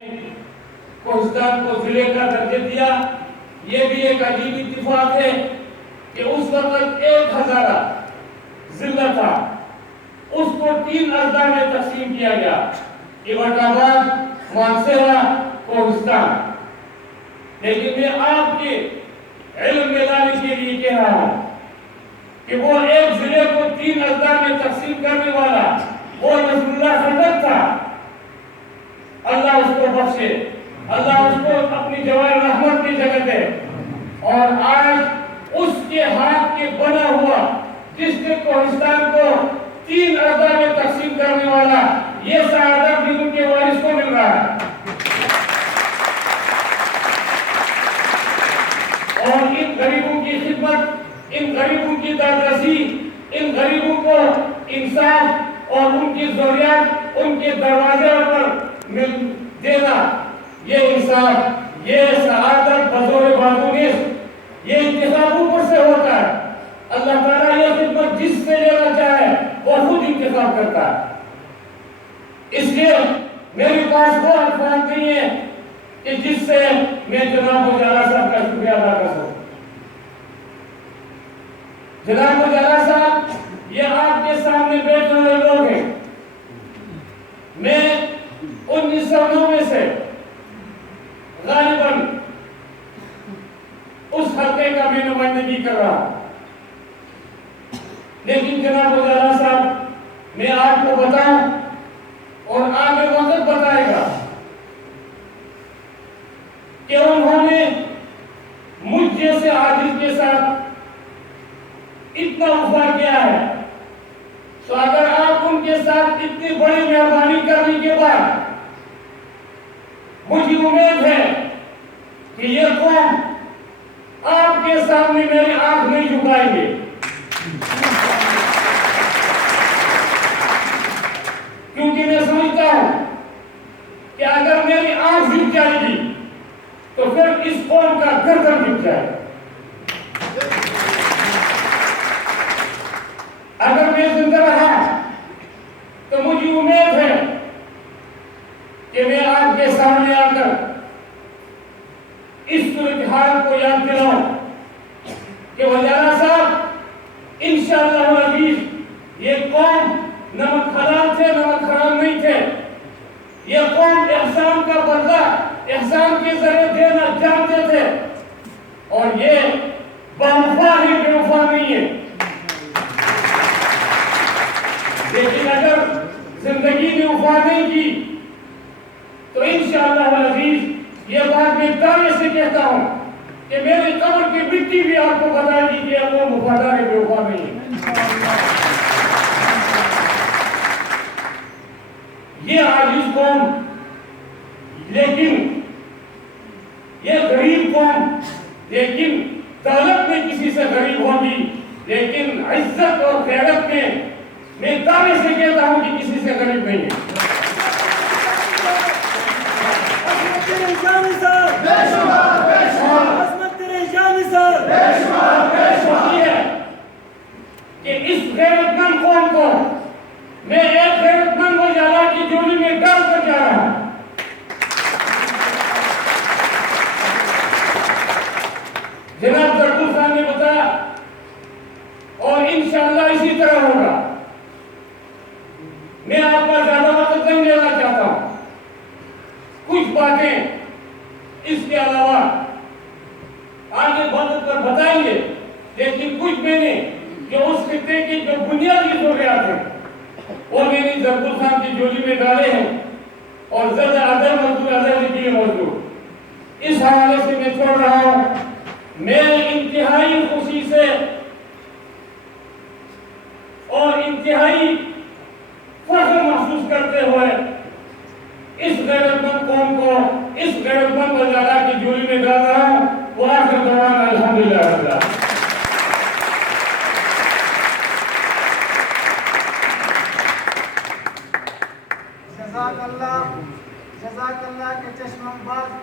कोहिस्तान को जिले का दर्जे दिया। ये भी एक अजीब इत्तेफाक है कि उस वक्त 1000 जिला था, उसको 3 अजला में तकसीम किया गया, इबटाबाद, मानसेरा, कोहिस्तान। लेकिन मैं आपके इल्म में लाने के लिए कह रहा हूं कि वो एक जिले को 3 अजला में तकसीम करने वाला वो नजरुल्लाह खंडक था। अल्लाह उसको बख्शे, अल्लाह उसको अपनी जवान रहमत की जगह दे। और आज उसके हाथ के बना हुआ जिसने कोहिस्तान को 3 अजला में तकसीम करने वाला ये सआदत भी उनके वारिस को मिल रहा है। और इन गरीबों की खिदमत, इन गरीबों की दरदर्शी, इन गरीबों को इंसाफ और उनकी जरूरियात उनके दरवाजे पर मिल देना, ये इंसाफ, ये सआदत बज़ोर बाजुनिस, ये इंतखाबों पर से होता है। अल्लाह ताला ये खिदमत जिससे लेना चाहे वो खुद इंतखाब करता है। इसलिए मेरे पास वो अल्फाज नहीं है कि जिससे मैं जनाब उजाला साहब का शुक्रिया अदा कर सकूं। जनाब उजाला साहब ये आपके सामने बैठे हुए लोग हैं। मैं 1990 से गालिबन उस हल्के का मैं नुमाइंदगी कर रहा हूं। लेकिन जनाब उजाला साहब मैं आपको बताऊं और आगे वक्त बताएगा कि उन्होंने मुझ जैसे आजिज के साथ इतना वफा किया है। तो अगर आप उनके साथ इतनी बड़ी मेहरबानी करने के बाद मुझे उम्मीद है कि ये कौम आपके सामने मेरी आंख नहीं झुकाएंगे। क्योंकि मैं समझता हूं कि अगर मेरी आंख झुक जाएगी तो फिर इस कौम का गर्दन झुक जाएगा। अगर मैं जिंदा रहा तो मुझे उम्मीद है कि मैं आपके सामने आकर इस सूरत हाल को याद दिलाऊं कि उजाला साहब इंशाअल्लाह अजीज ये कौम नमक हलाल थे, नमक हराम नहीं थे। ये कौम एहसान का बदला एहसान के जरिए देना जानते थे और ये बेवफा ही बेवफा नहीं है। लेकिन अगर जिंदगी में वफा नहीं की तो इंशाअल्लाह अजीज ये बात मैं दावे से कहता हूं कि मेरी कब्र की मिट्टी भी आपको बताएगी कि वो वफादार बेवफा नहीं है। ये आजिज कौम, लेकिन ये गरीब कौम, लेकिन दौलत में किसी से गरीब होगी, लेकिन इज्जत और गैरत में मैं दावे से कहता हूं कि किसी से गरीब नहीं है। कि इस गैरतमंद कौम को मैं एक गैरतमंद उजाला की जोड़ी में डाल कर जा रहा हूं। जनाब जरकुल साहब ने बताया और इंशाअल्लाह इसी तरह होगा। मैं आपका ज्यादा वक्त नहीं लेना चाहता हूं। कुछ बातें इसके अलावा आगे बढ़कर बताएंगे, लेकिन कुछ मैंने जो उस खित्ते की जो बुनियादी जरूरियात है वो मैंने जरकुल साहब की जोड़ी में डाले हैं और ज्यादा अदर मजदूर अदर निकले मजदूर इस हवाले से मैं छोड़ रहा हूं। मैं इंतहाई खुशी से और इंतहाई फख्र महसूस करते हुए इस गैरतमंद कौम को इस गैरतमंद उजाला की जोड़ी में डाल रहा हूं। वो आखिर दौरान